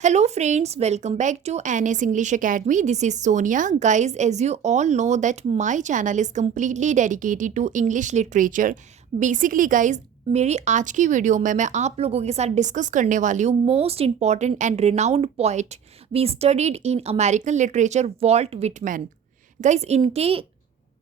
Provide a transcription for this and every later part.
Hello friends, welcome back to NS English Academy. This is Sonia. Guys, as you all know that my channel is completely dedicated to English literature. Basically guys, मेरी आज की video में मैं आप लोगों के साथ discuss करने वाली हूँ most important and renowned poet we studied in American literature Walt Whitman. Guys इनके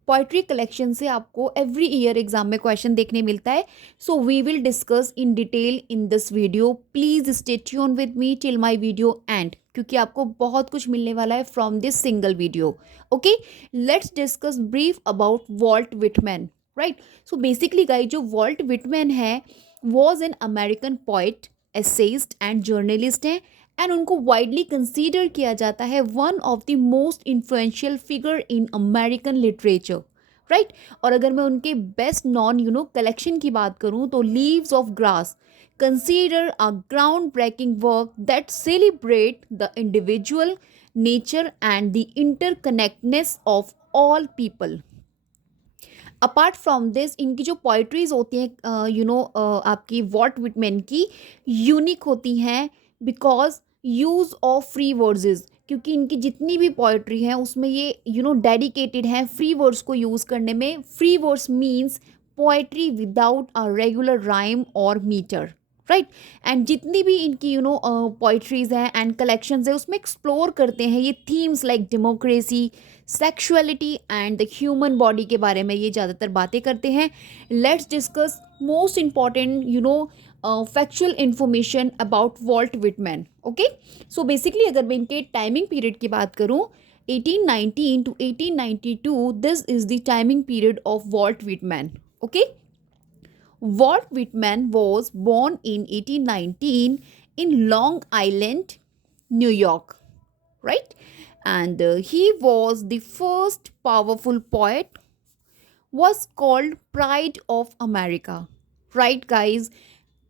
पोइट्री कलेक्शन से आपको एवरी ईयर एग्जाम में क्वेश्चन देखने मिलता है. So we will discuss in detail in this video. Please stay tune with me till my video end, क्योंकि आपको बहुत कुछ मिलने वाला है from this single video. Okay, let's discuss brief about Walt Whitman. Right, so basically guys जो Walt Whitman है was an American poet, essayist and journalist हैं. एंड उनको वाइडली कंसीडर किया जाता है one of the most influential figure in American literature. Right, और अगर मैं उनके बेस्ट नॉन कलेक्शन की बात करूँ तो leaves of grass consider a ground breaking work that celebrate the individual nature and the interconnectedness of all people. Apart from this इनकी जो पोइट्रीज होती हैं आपकी वॉल्ट विटमैन की यूनिक होती हैं because use of free words, क्योंकि इनकी जितनी भी पोइट्री है उसमें ये डेडिकेटेड हैं फ्री वर्ड्स को यूज़ करने में. Free words means poetry without a regular rhyme और मीटर. राइट, एंड जितनी भी इनकी पोइट्रीज हैं एंड कलेक्शंस है उसमें एक्सप्लोर करते हैं ये themes like democracy, sexuality and the human body के बारे में ये ज़्यादातर बातें करते हैं. Let's discuss most important factual information about Walt Whitman. Okay, so basically अगर मैं इनके टाइमिंग पीरियड की बात करूँ 1819 to 1892, this is the timing period of Walt Whitman. Okay, Walt Whitman was born in 1819 in Long Island, New York, right? And he was the first powerful poet, was called Pride of America. Right guys,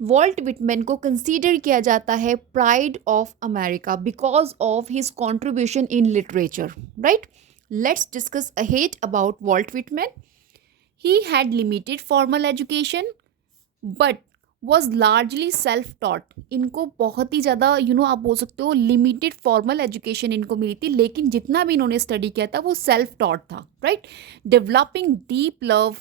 Walt Whitman को consider किया जाता है pride of America because of his contribution in literature. Right, let's discuss ahead about Walt Whitman. He had limited formal education but was largely self taught. इनको बहुत ही ज़्यादा आप बोल सकते हो लिमिटेड फॉर्मल एजुकेशन इनको मिली थी, लेकिन जितना भी इन्होंने स्टडी किया था वो सेल्फ टॉट था. Right, developing deep love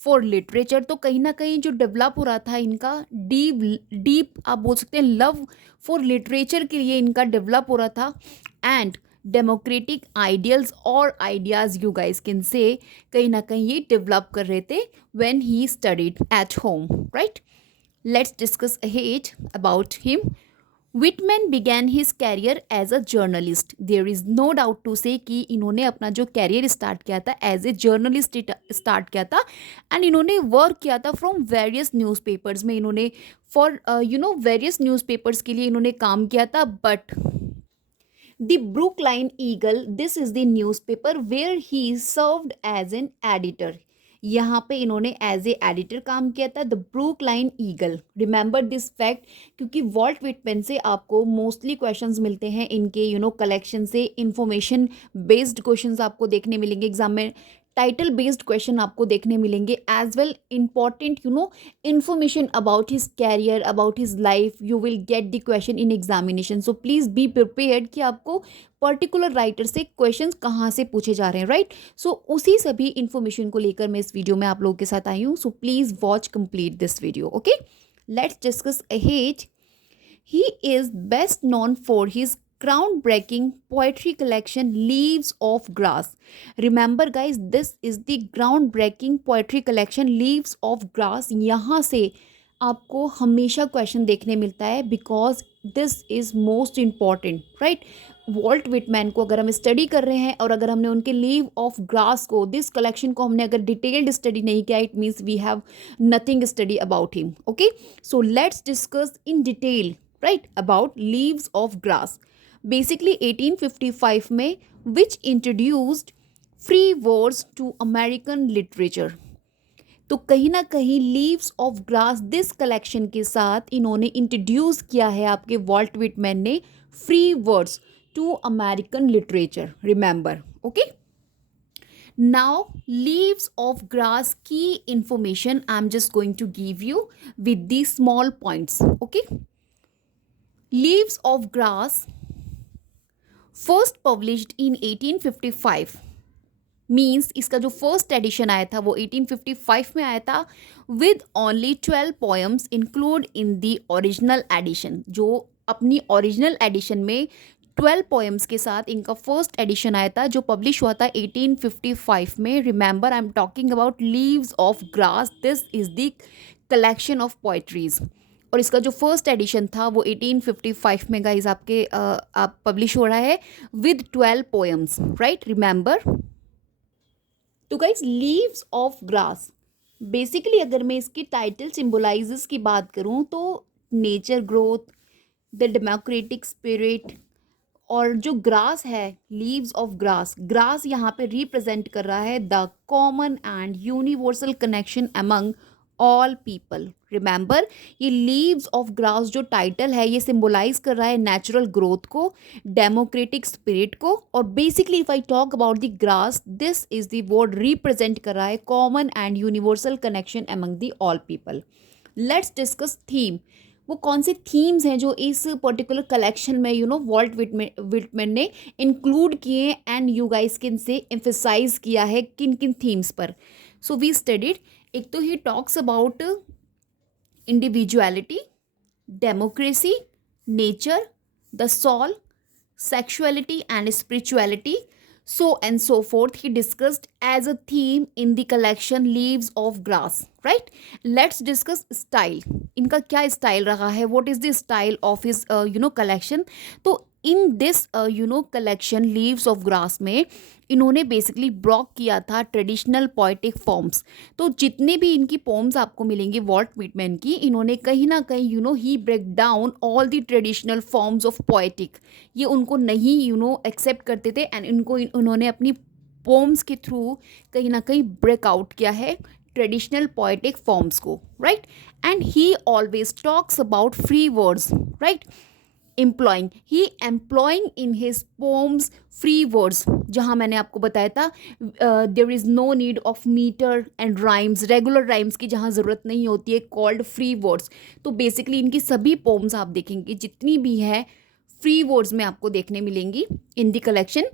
for literature, तो कहीं ना कहीं जो डेवलप हो रहा था इनका डीप डीप आप बोल सकते हैं लव फॉर लिटरेचर के लिए इनका डेवलप हो रहा था. एंड डेमोक्रेटिक आइडियल्स और ideas you guys can say कहीं ना कहीं ये डेवलप कर रहे थे when he studied at home. Right, let's discuss ahead about him. Whitman began his career as a journalist. There is no doubt to say कि इन्होंने अपना जो कैरियर स्टार्ट किया था एज ए जर्नलिस्ट स्टार्ट किया था. एंड इन्होंने work किया था फ्रॉम वेरियस न्यूज़पेपर्स में. इन्होंने फॉर वेरियस न्यूज़पेपर्स के लिए इन्होंने काम किया था. But The Brookline Eagle, this is the newspaper where he served as an editor. यहाँ पे इन्होंने एज ए एडिटर काम किया था. The Brooklyn Eagle, remember this fact क्योंकि वॉल्ट विटमैन से आपको मोस्टली क्वेश्चंस मिलते हैं इनके कलेक्शन से. इंफॉर्मेशन बेस्ड क्वेश्चंस आपको देखने मिलेंगे एग्जाम में. टाइटल बेस्ड क्वेश्चन आपको देखने मिलेंगे as well important information about his career, about his life. You will get the question in examination. So please be prepared कि आपको पर्टिकुलर राइटर से क्वेश्चंस कहाँ से पूछे जा रहे हैं. राइट, सो उसी सभी इंफॉर्मेशन को लेकर मैं इस वीडियो में आप लोगों के साथ आई हूँ. So please watch complete this video. Okay, let's discuss ahead. He is best known for his groundbreaking poetry collection Leaves of Grass. Remember guys, this is the groundbreaking poetry collection Leaves of Grass. यहाँ से आपको हमेशा question देखने मिलता है because this is most important. Right, Walt Whitman को अगर हम स्टडी कर रहे हैं और अगर हमने उनके लीव ऑफ ग्रास को, दिस कलेक्शन को हमने अगर डिटेल्ड स्टडी नहीं किया, it means we have nothing study about him. Okay, so let's discuss in detail right about leaves of grass. Basically 1855 में which introduced free words to American literature. तो कहीं ना कहीं leaves of grass this collection के साथ इन्होंने introduce किया है आपके वॉल्ट विटमैन ने free words to American literature. Remember. Okay, now leaves of grass key information I'm just going to give you with these small points. Okay, leaves of Grass first published in 1855 means इसका जो first edition आया था वो 1855 में आया था with only 12 poems include in the original edition. जो अपनी ओरिजिनल एडिशन में 12 पोएम्स के साथ इनका फर्स्ट एडिशन आया था जो पब्लिश हुआ था 1855 में। Remember I am talking about leaves of grass, this is the collection of poetries. और इसका जो फर्स्ट एडिशन था वो 1855 में गाइज आपके आप पब्लिश हो रहा है विद 12 पोएम्स, राइट, रिमेंबर। तो guys leaves of grass basically अगर मैं इसकी टाइटल सिंबलाइजेस की बात करूं तो nature growth, the democratic spirit, और जो ग्रास है लीव्स ऑफ ग्रास, ग्रास यहाँ पे रिप्रेजेंट कर रहा है the common and universal connection among all people. Remember ये लीव्स ऑफ ग्रास जो टाइटल है ये सिंबलाइज कर रहा है नेचुरल ग्रोथ को, डेमोक्रेटिक स्पिरिट को, और basically if I talk about the grass this is the word represent कर रहा है common and universal connection among the all people. Let's discuss theme. वो कौन से थीम्स हैं जो इस पर्टिकुलर कलेक्शन में वॉल्ट विटमैन ने इंक्लूड किए एंड यू गाइस किन से एम्फेसाइज किया है किन किन थीम्स पर। सो वी स्टडीड, एक तो he talks about individuality, democracy, nature, the soul, sexuality and spirituality, so and so forth he discussed as a theme in the collection Leaves of Grass, right? Let's discuss style, इनका क्या style रहा है, what is the style of his collection। तो in this collection leaves of grass में इन्होंने basically Brock किया था traditional poetic forms. तो जितने भी इनकी पोम्स आपको मिलेंगे वॉल्ट विटमैन की, इन्होंने कहीं ना कहीं ही break down all the traditional forms of poetic. ये उनको नहीं एक्सेप्ट करते थे एंड इनको उन्होंने अपनी पोम्स के थ्रू कहीं ना कहीं ब्रेकआउट किया है ट्रेडिशनल पोएटिक फॉर्म्स को, right. And he always talks about free words, right, employing in his poems free words, जहाँ मैंने आपको बताया था there is no need of meter and rhymes, regular rhymes की जहाँ ज़रूरत नहीं होती है, called free words। तो बेसिकली इनकी सभी पोम्स आप देखेंगे जितनी भी है फ्री वर्ड्स में आपको देखने मिलेंगी in the collection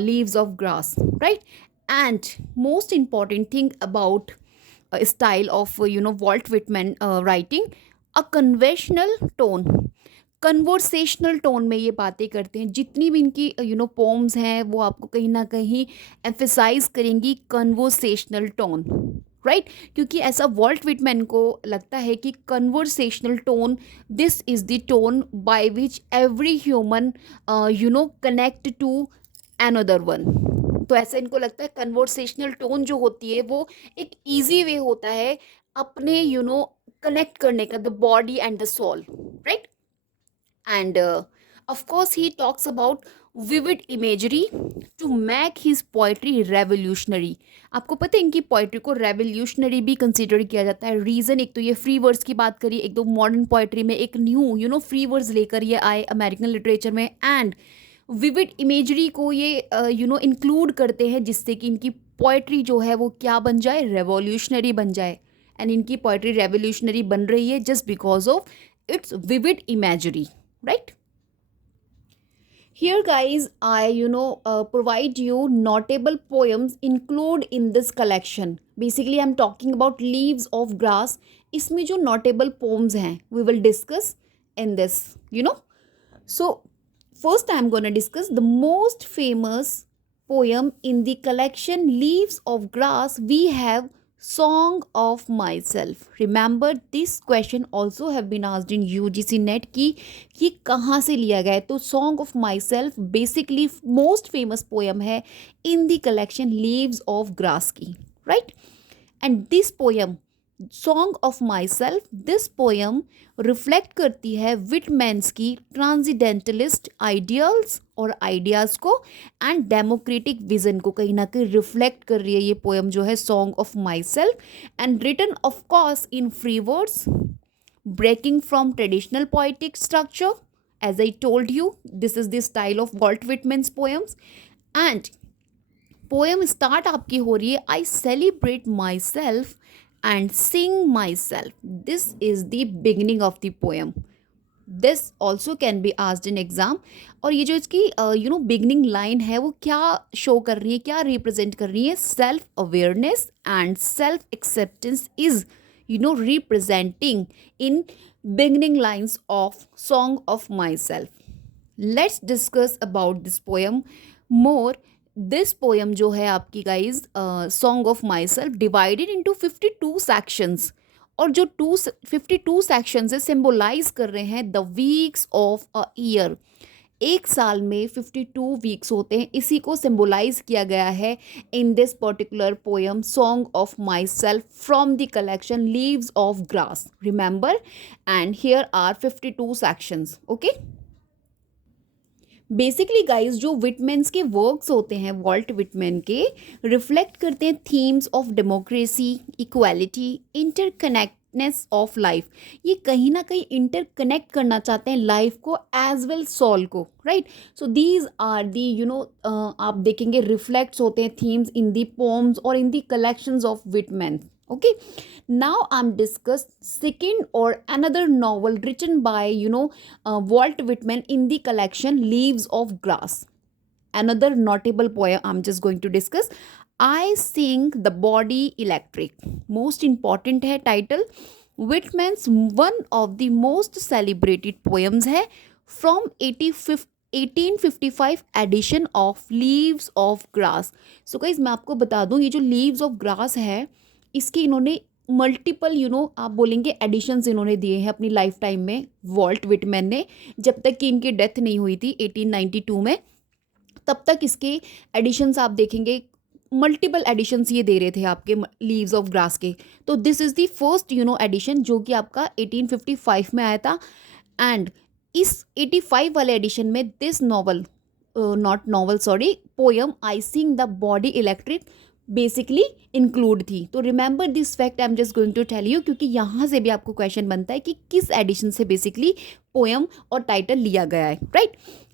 leaves of grass, right. And most important thing about style of Walt Whitman writing, a conventional tone, conversational tone में ये बातें करते हैं। जितनी भी इनकी पोम्स हैं वो आपको कहीं ना कहीं एम्फेसाइज करेंगी कन्वर्सेशनल टोन, राइट। क्योंकि ऐसा वॉल्ट विटमैन को लगता है कि conversational tone this is the tone by which every human connect to another one. तो ऐसा इनको लगता है कन्वर्सेशनल टोन जो होती है वो एक ईजी वे होता है अपने कनेक्ट करने का, the body and the soul, right. And of course he talks about vivid imagery to make his poetry revolutionary। आपको पता है इनकी पोइट्री को रेवोल्यूशनरी भी कंसिडर किया जाता है। रीज़न, एक तो ये फ्री वर्ड्स की बात करिए, एक तो मॉडर्न पोइट्री में एक न्यू फ्री वर्ड्स लेकर ये आए अमेरिकन लिटरेचर में, एंड विविड इमेजरी को ये इंक्लूड करते हैं जिससे कि इनकी पोइट्री जो है वो क्या बन जाए, रेवोल्यूशनरी बन जाए। एंड इनकी पोइट्री रेवोल्यूशनरी बन रही है just because of its vivid imagery, right? Here guys I provide you notable poems include in this collection। basically I'm talking about Leaves of Grass। इसमें जो notable poems हैं we will discuss in this, so first I'm going to discuss the most famous poem in the collection Leaves of Grass। we have Song of Myself। remember this question also have been asked in UGC NET कि ये कहाँ से लिया गया है। तो Song of Myself basically most famous poem है in the collection Leaves of Grass की, right। and this poem song of my self, this poem reflect करती है विटमैन्स की ट्रांसडेंटलिस्ट आइडियल्स और आइडियाज़ को एंड डेमोक्रेटिक विजन को कहीं ना कहीं रिफ्लेक्ट कर रही है ये पोएम जो है song of myself. And written of course in free words, breaking from traditional poetic structure, as I told you this is the style of Walt Whitman's poems. And poem start आपकी हो रही है, I celebrate myself and sing myself, this is the beginning of the poem। This also can be asked in exam. और ये जो इसकी beginning line है वो क्या शो कर रही है, क्या रिप्रेजेंट कर रही है? Self awareness and self acceptance is representing in beginning lines of song of my self. Let's discuss about this poem more. This poem जो है आपकी guys song of my self divided into 52 sections. और जो 52 sections है symbolise कर रहे हैं the weeks of a year. एक साल में 52 वीक्स होते हैं, इसी को सिम्बोलाइज किया गया है in this particular poem song of myself from the collection leaves of grass. Remember, and here are 52 sections. Okay, basically guys जो विटमेंस के वर्क्स होते हैं, वॉल्ट विटमैन के, रिफ्लेक्ट करते हैं themes of democracy, equality, interconnectedness of life. ये कहीं ना कहीं इंटरकनेक्ट करना चाहते हैं लाइफ को एज वेल सोल को, right. So these are the आप देखेंगे रिफ्लेक्ट्स होते हैं थीम्स इन दी पोम्स और in the collections of Whitman. Okay, now I'm discuss second or another novel written by Walt Whitman in the collection Leaves of Grass. Another notable poem I'm just going to discuss. I Sing the Body Electric. Most important है title. Whitman's one of the most celebrated poems है from 1855 edition of Leaves of Grass. So guys मैं आपको बता दूँ ये जो Leaves of Grass है इसके इन्होंने मल्टीपल आप बोलेंगे एडिशंस इन्होंने दिए हैं अपनी लाइफ टाइम में, वॉल्ट विटमैन ने, जब तक कि इनकी डेथ नहीं हुई थी 1892 में, तब तक इसके एडिशंस आप देखेंगे मल्टीपल एडिशंस ये दे रहे थे आपके लीव्स ऑफ ग्रास के। तो this is the first edition जो कि आपका 1855 में आया था। एंड इस 85 वाले एडिशन में this novel not novel sorry poem I sing the body electric basically include थी। तो remember this fact I am just going to tell you, क्योंकि यहाँ से भी आपको क्वेश्चन बनता है कि किस एडिशन से बेसिकली पोएम और टाइटल लिया गया है, राइट।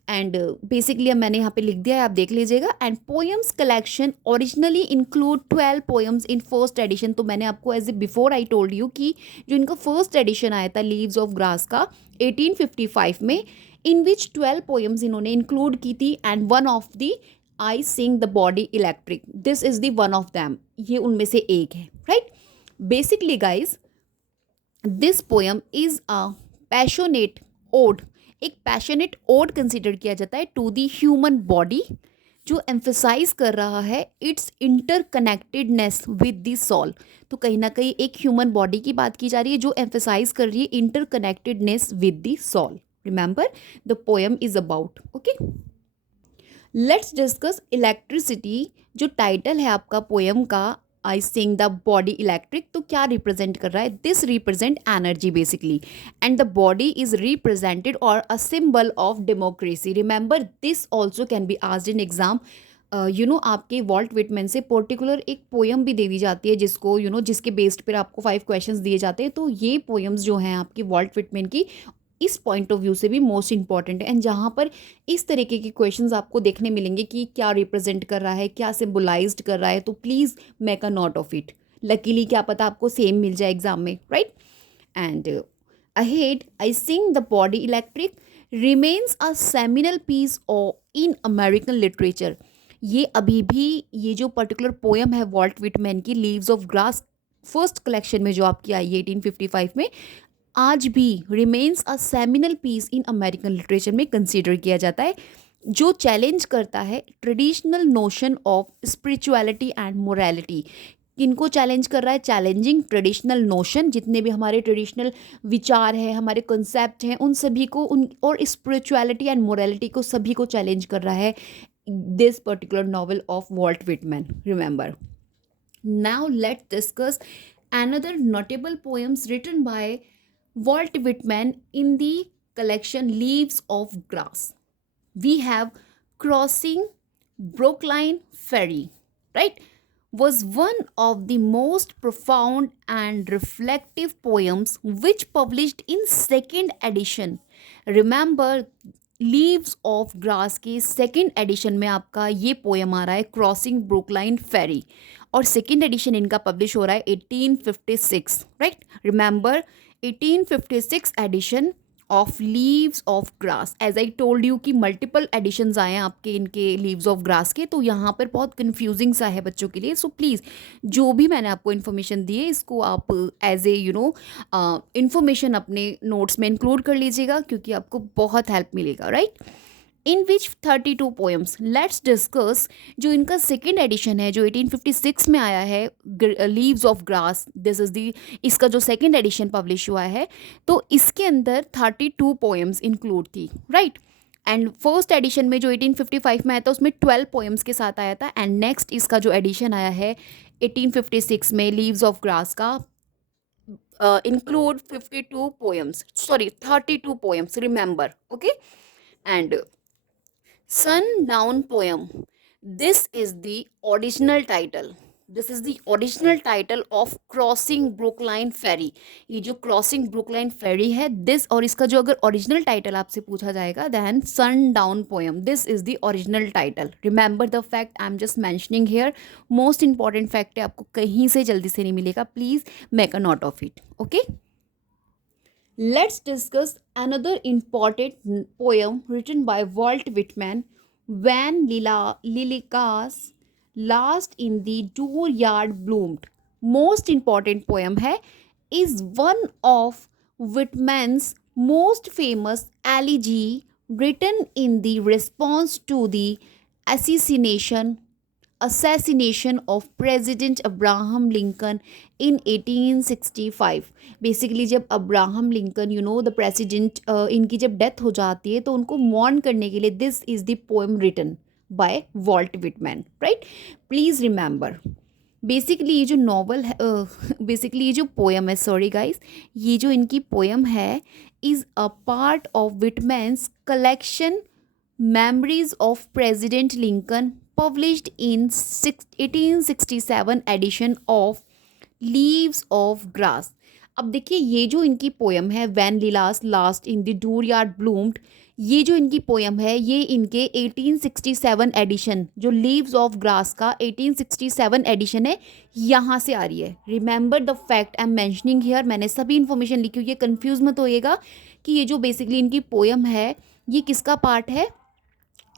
एंड बेसिकली मैंने यहाँ पे लिख दिया है, आप देख लीजिएगा। And poems collection originally include 12 poems in first edition. तो मैंने आपको as a before I told you कि जो इनका फर्स्ट एडिशन आया था लीव्स ऑफ ग्रास का 1855 में, इन विच 12 पोएम्स इन्होंने इंक्लूड की थी। And one of the I sing the body electric, this is the one of them, ये उनमें से एक है, right. Basically guys this poem is a passionate ode, एक पैशनेट ओड कंसिडर किया जाता है टू द ह्यूमन बॉडी, जो एम्फेसाइज कर रहा है its interconnectedness with the soul. तो कहीं ना कहीं एक ह्यूमन बॉडी की बात की जा रही है जो एम्फेसाइज कर रही है interconnectedness with the soul. Remember the poem is about, okay. Let's discuss electricity. जो टाइटल है आपका पोएम का I sing the body electric, तो क्या रिप्रेजेंट कर रहा है? This represent energy basically, and the body is represented और a symbol of democracy. Remember this also can be asked in exam. आपके वॉल्ट विटमैन से पर्टिकुलर एक पोएम भी दे दी जाती है जिसको जिसके बेस्ड पर आपको 5 क्वेश्चंस दिए जाते हैं। तो ये पोएम्स जो हैं आपकी वॉल्ट विटमैन की इस पॉइंट ऑफ व्यू से भी मोस्ट इंपॉर्टेंट है। एंड जहाँ पर इस तरीके के क्वेश्चंस आपको देखने मिलेंगे कि क्या रिप्रेजेंट कर रहा है, क्या सिम्बोलाइज्ड कर रहा है, तो please make a note of it. Luckily क्या पता आपको सेम मिल जाए एग्जाम में, right. And ahead I sing the body electric remains a seminal piece in American literature. ये अभी भी ये जो पर्टिकुलर पोएम है वॉल्ट विटमैन की Leaves of Grass first collection में जो आपकी आई है 1855 में, आज भी remains a seminal piece in American literature में कंसीडर किया जाता है, जो चैलेंज करता है traditional notion of spirituality and morality. किनको चैलेंज कर रहा है? चैलेंजिंग ट्रेडिशनल नोशन, जितने भी हमारे ट्रेडिशनल विचार हैं, हमारे कॉन्सेप्ट हैं, उन सभी को और स्पिरिचुअलिटी एंड मोरालिटी को सभी को चैलेंज कर रहा है this particular novel of Walt Whitman. Remember, now let's discuss another notable poems written by Walt Whitman in the collection Leaves of Grass. We have Crossing Brookline Ferry, right? Was one of the most profound and reflective poems which published in second edition. Remember leaves of grass के second edition में आपका ये poem आ रहा है crossing Brookline फेरी, और second edition इनका publish हो रहा है 1856, right. Remember 1856 edition of Leaves of Grass. As I told you कि मल्टीपल एडिशंस आए हैं आपके इनके लीव्स ऑफ ग्रास के, तो यहाँ पर बहुत कंफ्यूजिंग सा है बच्चों के लिए। सो प्लीज़ जो भी मैंने आपको इन्फॉर्मेशन दी है इसको आप एज ए इंफॉर्मेशन अपने नोट्स में इंक्लूड कर लीजिएगा, क्योंकि आपको बहुत हेल्प मिलेगा, right. In which 32 poems, let's discuss जो इनका सेकेंड एडिशन है जो 1856 में आया है, leaves of grass, this is the, इसका जो सेकेंड एडिशन पब्लिश हुआ है, तो इसके अंदर 32 पोएम्स इंक्लूड थी, राइट। एंड फर्स्ट एडिशन में जो 1855 में आया था उसमें 12 पोएम्स के साथ आया था। एंड नेक्स्ट इसका जो एडिशन आया है 1856 में लीव्स ऑफ ग्रास का, include 52 poems, sorry 32 poems, remember, okay. And Sundown poem. This is the original title. This is the original title of Crossing Brookline Ferry. ये जो Crossing Brookline Ferry है, this और इसका जो अगर original title आपसे पूछा जाएगा, then Sundown poem. This is the original title. Remember the fact I'm just mentioning here. Most important fact है, आपको कहीं से जल्दी से नहीं मिलेगा. Please make a note of it. Okay. Let's discuss another important poem written by Walt Whitman, When Lilica's Last in the Dooryard Bloomed. Most important poem है, is one of Whitman's most famous elegy, written in the response to the assassination of President Abraham Lincoln in 1865. Basically जब Abraham Lincoln the president, इनकी जब death हो जाती है तो उनको mourn करने के लिए this is the poem written by Walt Whitman, right. Please remember, basically ये जो नॉवल है, बेसिकली ये जो पोएम है, सॉरी गाइस, ये जो इनकी पोएम है is a part of Whitman's collection Memories of President Lincoln, published in 1867 edition of Leaves of Grass. अब देखिए ये जो इनकी पोएम है When Lila's Last in the Dooryard Bloomed, ये जो इनकी पोएम है ये इनके 1867 एडिशन, जो लीव्स ऑफ ग्रास का 1867 एडिशन है, यहाँ से आ रही है। Remember the fact I M mentioning here, मैंने सभी इन्फॉर्मेशन लिखी हुई है, कन्फ्यूज मत होइएगा कि ये जो बेसिकली इनकी पोएम है ये किसका पार्ट है।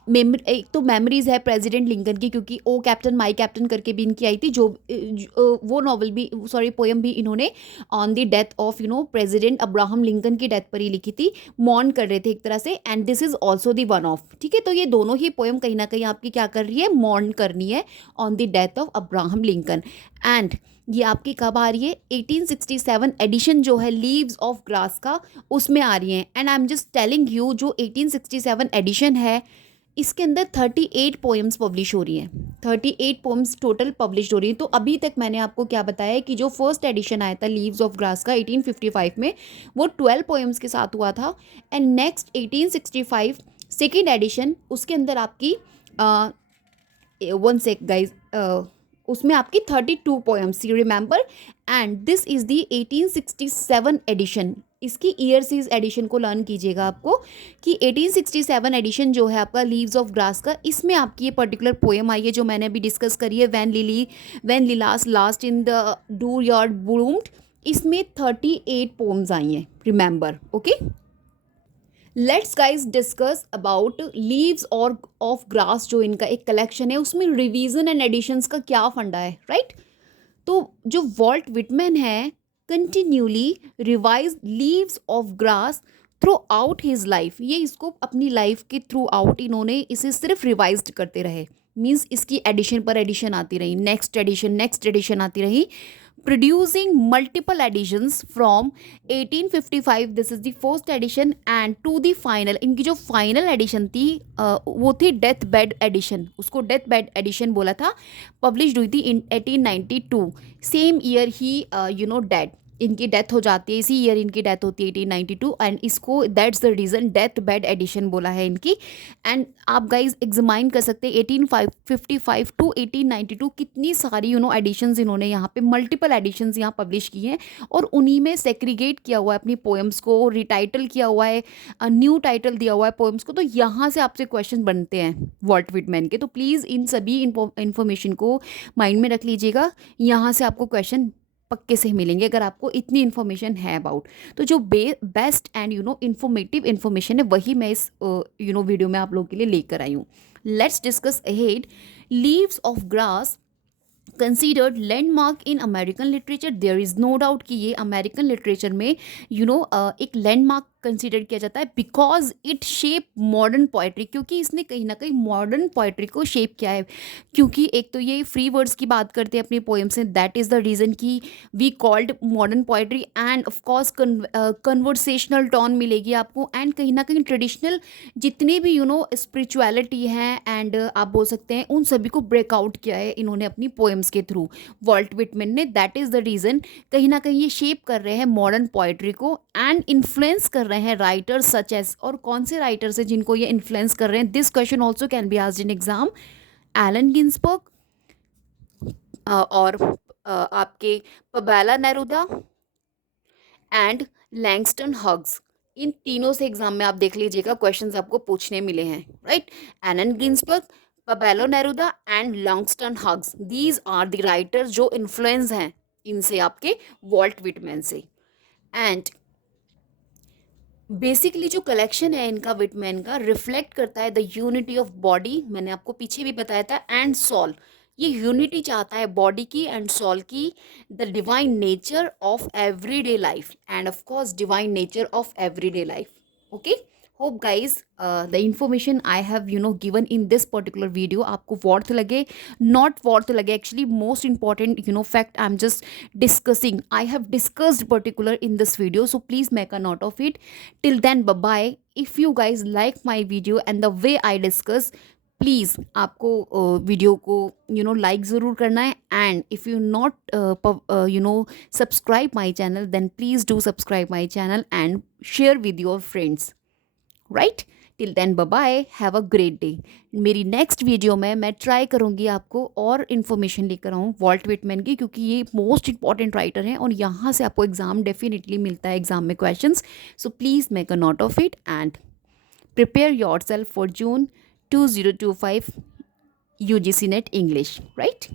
एक तो मेमोरीज़ है प्रेसिडेंट लिंकन की, क्योंकि ओ कैप्टन माई कैप्टन करके भी इनकी आई थी, वो नॉवल भी, सॉरी पोएम भी इन्होंने on the death of president Abraham Lincoln की डेथ पर ही लिखी थी, मॉर्न कर रहे थे एक तरह से। And this is also the one of, ठीक है। तो ये दोनों ही पोएम कहीं ना कहीं आपकी क्या कर रही है, मॉर्न करनी है on the death of Abraham Lincoln. And ये आपकी कब आ रही है, 1867 एडिशन जो है लीव्स ऑफ ग्रास का, उसमें आ रही है। And I am just telling you, जो 1867 एडिशन है इसके अंदर 38 पोएम्स पब्लिश हो रही हैं, 38 पोएम्स टोटल पब्लिश हो रही हैं। तो अभी तक मैंने आपको क्या बताया है कि जो फर्स्ट एडिशन आया था लीव्स ऑफ ग्रास का 1855 में, वो 12 पोएम्स के साथ हुआ था। एंड नेक्स्ट 1865 सेकेंड एडिशन, उसके अंदर आपकी वन सेक गाइज, उसमें आपकी 32 poems, you remember. And this is the 1867 edition. इसकी ईयर से इस एडिशन को लर्न कीजिएगा आपको कि 1867 एडिशन जो है आपका लीव्स ऑफ ग्रास का, इसमें आपकी ये पर्टिकुलर पोएम आई है जो मैंने अभी डिस्कस करी है, when lilacs last in the dooryard bloomed. इसमें 38 पोम्स आई हैं, remember, okay. Let's guys discuss about leaves और ऑफ ग्रास, जो इनका एक कलेक्शन है, उसमें रिवीजन एंड एडिशंस का क्या फंडा है, राइट। तो जो वॉल्ट विटमैन है continually revise leaves of grass through out his life, ये इसको अपनी लाइफ के थ्रू आउट इन्होंने इसे सिर्फ रिवाइज करते रहे, मीन्स इसकी एडिशन पर एडिशन आती रही, नेक्स्ट एडिशन आती रही, producing multiple editions from 1855, this is the first edition, and to the final, इनकी जो फाइनल एडिशन थी वो थी डेथ बेड एडिशन, उसको डेथ बेड एडिशन बोला था, पब्लिश हुई थी इन 1892, सेम ईयर ही डेड, इनकी डेथ हो जाती है, इसी ईयर इनकी डेथ होती है 1892, एंड इसको that's the reason death bed edition बोला है इनकी। एंड आप गाइज एग्जामाइन कर सकते हैं 1855 टू 1892 कितनी सारी एडिशंस इन्होंने यहाँ पे मल्टीपल एडिशंस यहाँ पब्लिश की हैं, और उन्हीं में सेग्रीगेट किया हुआ है अपनी पोएम्स को, रिटाइटल किया हुआ है, न्यू टाइटल दिया हुआ है पोएम्स को। तो यहाँ से आपसे क्वेश्चन बनते हैं वॉल्ट विटमैन के, तो प्लीज़ इन सभी इन्फॉर्मेशन को माइंड में रख लीजिएगा, यहाँ से आपको क्वेश्चन पक्के से मिलेंगे अगर आपको इतनी इन्फॉर्मेशन है अबाउट। तो जो बेस्ट एंड इन्फॉर्मेटिव इन्फॉर्मेशन है वही मैं इस वीडियो में आप लोगों के लिए लेकर आई हूँ। Let's discuss ahead. Leaves of grass considered landmark in American literature. There is no doubt कि ये अमेरिकन लिटरेचर में एक लैंडमार्क कंसिडर किया जाता है because it shape modern poetry, क्योंकि इसने कहीं ना कहीं मॉडर्न पोइट्री को शेप किया है। क्योंकि एक तो ये फ्री वर्ड्स की बात करते हैं अपनी पोएम से, दैट इज़ द रीज़न कि we called modern poetry. And of course conversational tone मिलेगी आपको, एंड कहीं ना कहीं ट्रेडिशनल जितने भी स्पिरिचुअलिटी हैं एंड आप बोल सकते हैं उन सभी को ब्रेकआउट किया है इन्होंने अपनी पोएम्स के थ्रू, वॉल्ट विटमैन ने। दैट इज़ द रीज़न कहीं ना कहीं ये शेप कर रहे हैं मॉडर्न पोइट्री को एंड इन्फ्लुएंस कर रहे हैं राइटर्स सच एज। और कौन से राइटर्स हैं जिनको ये इन्फ्लुएंस कर रहे हैं? This question also can be asked in exam. Allen Ginsberg और आपके Pablo Neruda and Langston Hughes. इन तीनों से एग्जाम में आप देख लीजिएगा क्वेश्चंस आपको पूछने मिले हैं, right. Allen Ginsberg, Pablo Neruda and Langston Hughes, these are the writers जो इन्फ्लुएंस हैं इनसे, आपके वॉल्ट विटमैन से। एंड बेसिकली जो कलेक्शन है इनका विटमैन का रिफ्लेक्ट करता है द यूनिटी ऑफ बॉडी, मैंने आपको पीछे भी बताया था, एंड सॉल। ये यूनिटी चाहता है बॉडी की एंड सॉल की, the divine nature of everyday life and of course divine nature of everyday life. Okay, hope guys the information I have given in this particular video आपको worth लगे, not worth लगे actually, most important fact I am just discussing, I have discussed particular in this video, so please make a note of it. Till then bye bye. If you guys like my video and the way I discuss, please आपको video को like ज़रूर करना है। And if you not subscribe my channel then please do subscribe my channel and share with your friends, right. Till then bye bye, have a great day. मेरी next video में मैं try करूँगी आपको और information लेकर आऊँ vault Whitman की, क्योंकि ये मोस्ट इंपॉर्टेंट राइटर हैं और यहाँ से आपको एग्जाम डेफिनेटली मिलता है, एग्जाम में questions. So please make a note of it and prepare yourself for June 2025 UGC NET English, right?